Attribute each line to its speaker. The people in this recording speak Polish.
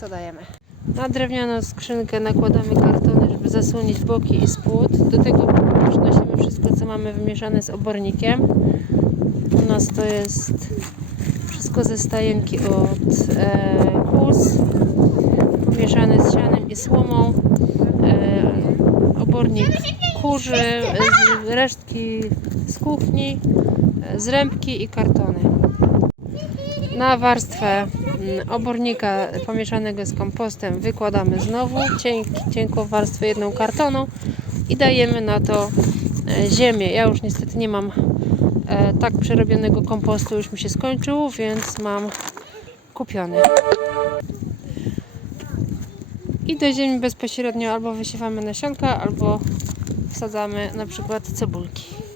Speaker 1: co dajemy? Na drewnianą skrzynkę nakładamy kartony, żeby zasłonić boki i spód. Do tego przynosimy wszystko, co mamy wymieszane z obornikiem. U nas to jest wszystko ze stajenki od e, kus, pomieszane z sianem i słomą. E, obornik kurzy, e, resztki z kuchni, e, zrębki i kartony. Na warstwę mm, obornika pomieszanego z kompostem wykładamy znowu cienki, cienką warstwę jedną kartonu i dajemy na to e, ziemię. Ja już niestety nie mam e, tak przerobionego kompostu, już mi się skończył, więc mam kupiony. I do ziemi bezpośrednio albo wysiewamy nasionka, albo wsadzamy na przykład cebulki.